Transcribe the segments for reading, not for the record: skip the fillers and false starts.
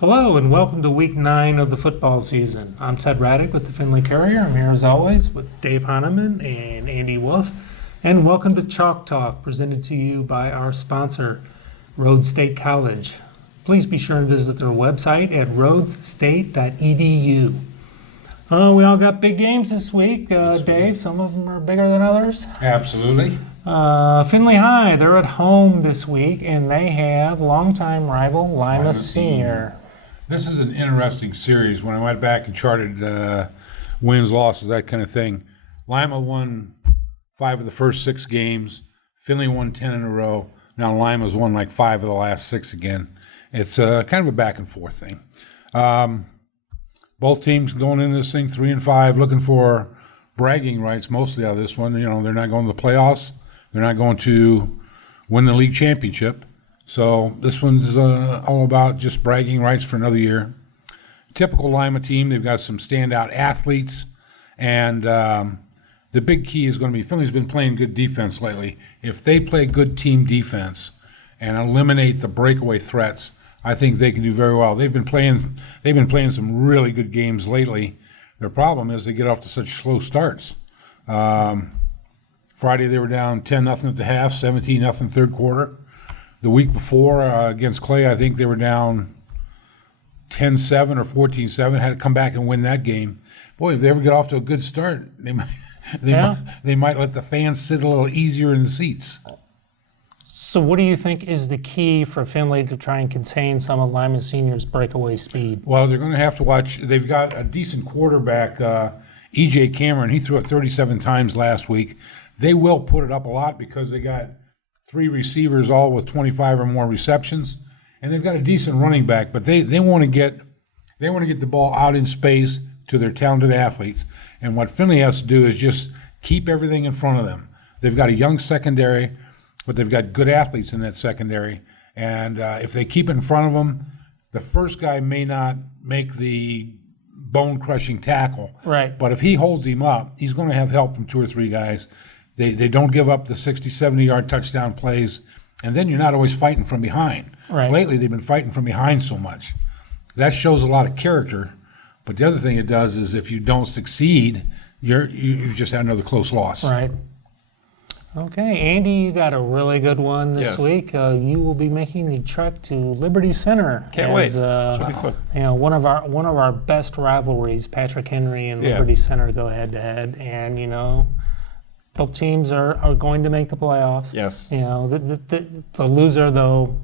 Hello and welcome to week 9 of the football season. I'm Ted Raddick with the Findlay Courier. I'm here as always with Dave Hahnemann and Andy Wolf. And welcome to Chalk Talk, presented to you by our sponsor, Rhodes State College. Please be sure and visit their website at rhodesstate.edu. We all got big games this week, Dave. Some of them are bigger than others. Absolutely. Findlay High, they're at home this week, and they have longtime rival Lima Senior. This is an interesting series. When I went back and charted wins, losses, that kind of thing, Lima won 5 of the first 6 games. Findlay won 10 in a row. Now Lima's won like 5 of the last 6 again. It's kind of a back and forth thing. Both teams going into this thing 3-5, looking for bragging rights mostly out of this one. You know, they're not going to the playoffs. They're not going to win the league championship. So this one's all about just bragging rights for another year. Typical Lima team, they've got some standout athletes, and the big key is going to be Findlay's been playing good defense lately. If they play good team defense and eliminate the breakaway threats, I think they can do very well. They've been playing some really good games lately. Their problem is they get off to such slow starts. Friday they were down 10-0 at the half, 17-0 third quarter. The week before against Clay, I think they were down 10-7 or 14-7. Had to come back and win that game. Boy, if they ever get off to a good start, they might let the fans sit a little easier in the seats. So what do you think is the key for Findlay to try and contain some of Lima Senior's breakaway speed? Well, they're going to have to watch. They've got a decent quarterback, E.J. Cameron. He threw it 37 times last week. They will put it up a lot because they got 3 receivers all with 25 or more receptions, and they've got a decent running back. But they want to get the ball out in space to their talented athletes. And what Findlay has to do is just keep everything in front of them. They've got a young secondary, but they've got good athletes in that secondary. And if they keep it in front of them, the first guy may not make the bone-crushing tackle. Right. But if he holds him up, he's going to have help from 2 or 3 guys. They don't give up the 60, 70-yard touchdown plays, and then you're not always fighting from behind. Right. Lately, they've been fighting from behind so much. That shows a lot of character, but the other thing it does is if you don't succeed, you just had another close loss. Right. Okay, Andy, you got a really good one this week. You will be making the trek to Liberty Center. Can't wait. Should be fun. You know, one of our best rivalries, Patrick Henry and Liberty Center go head to head, and you know, both teams are going to make the playoffs. Yes. You know, the loser though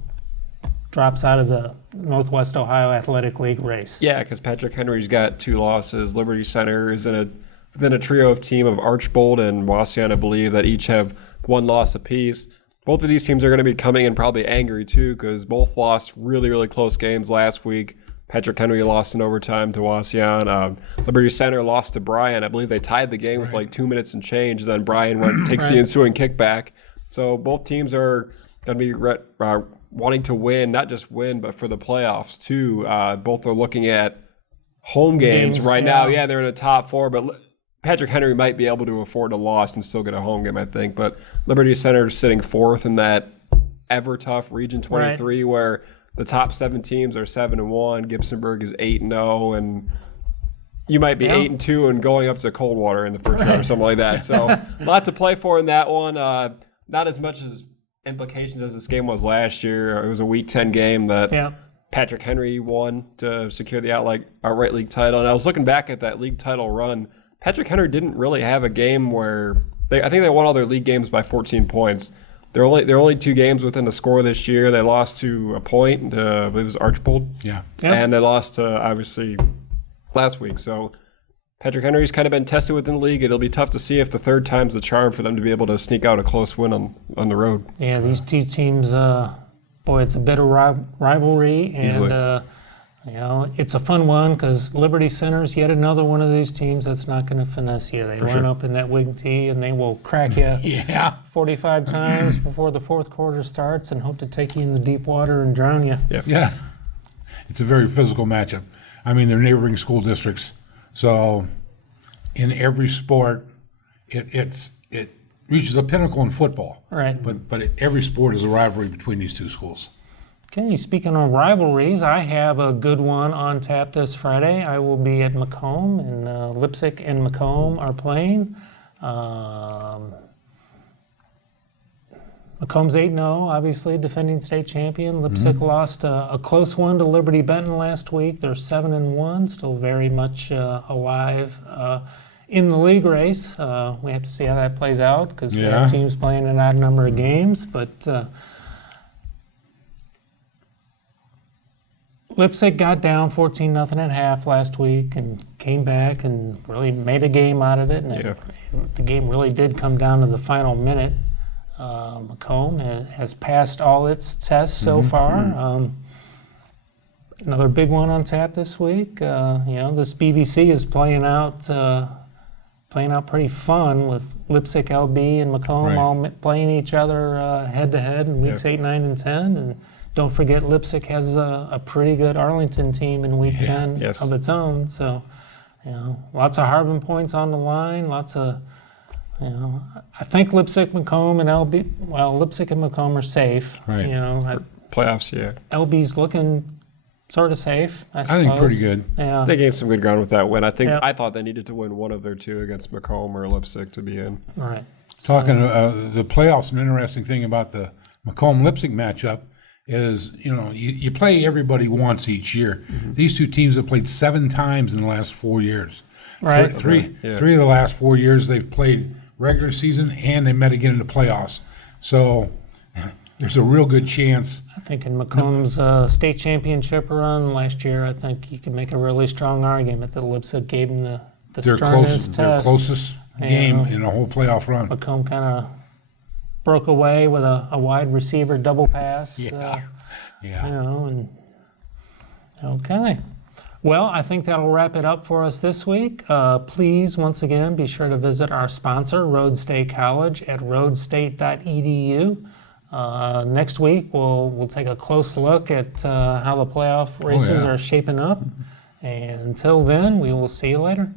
drops out of the Northwest Ohio Athletic League race. Yeah, because Patrick Henry's got 2 losses. Liberty Center is within a trio of team of Archbold and Wauseon, I believe, that each have 1 loss apiece. Both of these teams are going to be coming in probably angry too, because both lost really, really close games last week. Patrick Henry lost in overtime to Wauseon. Liberty Center lost to Bryan. I believe they tied the game with like 2 minutes and change. Then Bryan takes the ensuing kickback. So both teams are going to be wanting to win, not just win, but for the playoffs too. Both are looking at home games right now. Yeah, they're in the top 4, but Patrick Henry might be able to afford a loss and still get a home game, I think. But Liberty Center is sitting 4th in that ever-tough Region 23 where the top 7 teams are 7-1. Gibsonburg is 8-0, and you might be 8-2 and going up to Coldwater in the first round or something like that. So a lot to play for in that one. Not as much as implications as this game was last year. It was a Week 10 game that Patrick Henry won to secure the outright league title. And I was looking back at that league title run. Patrick Henry didn't really have a game where I think they won all their league games by 14 points. They're only 2 games within a score this year. They lost to a point, I believe it was Archbold. Yeah. And they lost to, obviously, last week. So Patrick Henry's kind of been tested within the league. It'll be tough to see if the third time's the charm for them to be able to sneak out a close win on the road. Yeah, these 2 teams, boy, it's a bitter rivalry. And, you know, it's a fun one because Liberty Center's yet another one of these teams that's not going to finesse you. They run up in that wing tee and they will crack you 45 times before the 4th quarter starts and hope to take you in the deep water and drown you. Yeah. It's a very physical matchup. I mean, they're neighboring school districts. So in every sport, it reaches a pinnacle in football. Right. But every sport is a rivalry between these 2 schools. Okay, speaking of rivalries, I have a good one on tap this Friday. I will be at Macomb, and Lipsick and Macomb are playing. Macomb's 8-0, obviously defending state champion. Lipsick lost a close one to Liberty Benton last week. They're 7-1, still very much alive in the league race. We have to see how that plays out because we have teams playing an odd number of games. But Lipsick got down 14-0 at half last week and came back and really made a game out of it. And the game really did come down to the final minute. Macomb has passed all its tests so far. Another big one on tap this week. This BVC is playing out pretty fun with Lipsick, LB, and Macomb all playing each other head to head in weeks 8, 9, and 10. And don't forget, Lipsick has a pretty good Arlington team in week 10 of its own. So, lots of Harbin points on the line. Lots of I think Lipsick, Macomb, and LB. Well, Lipsick and Macomb are safe. Right. Playoffs, LB's looking sort of safe, I suppose. I think pretty good. Yeah. They gained some good ground with that win. I thought they needed to win one of their two against Macomb or Lipsick to be in. All right. Talking the playoffs, an interesting thing about the Macomb-Lipsick matchup is, you play everybody once each year. These two teams have played 7 times in the last 4 years. Right. Three of the last 4 years they've played regular season and they met again in the playoffs. So there's a real good chance. I think in Macomb's state championship run last year, I think you could make a really strong argument that Lipsick gave them the strongest test. Their closest game in a whole playoff run. Macomb kind of broke away with a wide receiver double pass. Okay. Well, I think that'll wrap it up for us this week. Please, once again, be sure to visit our sponsor, Rhodes State College, at rhodesstate.edu. Next week, we'll take a close look at how the playoff races are shaping up. And until then, we will see you later.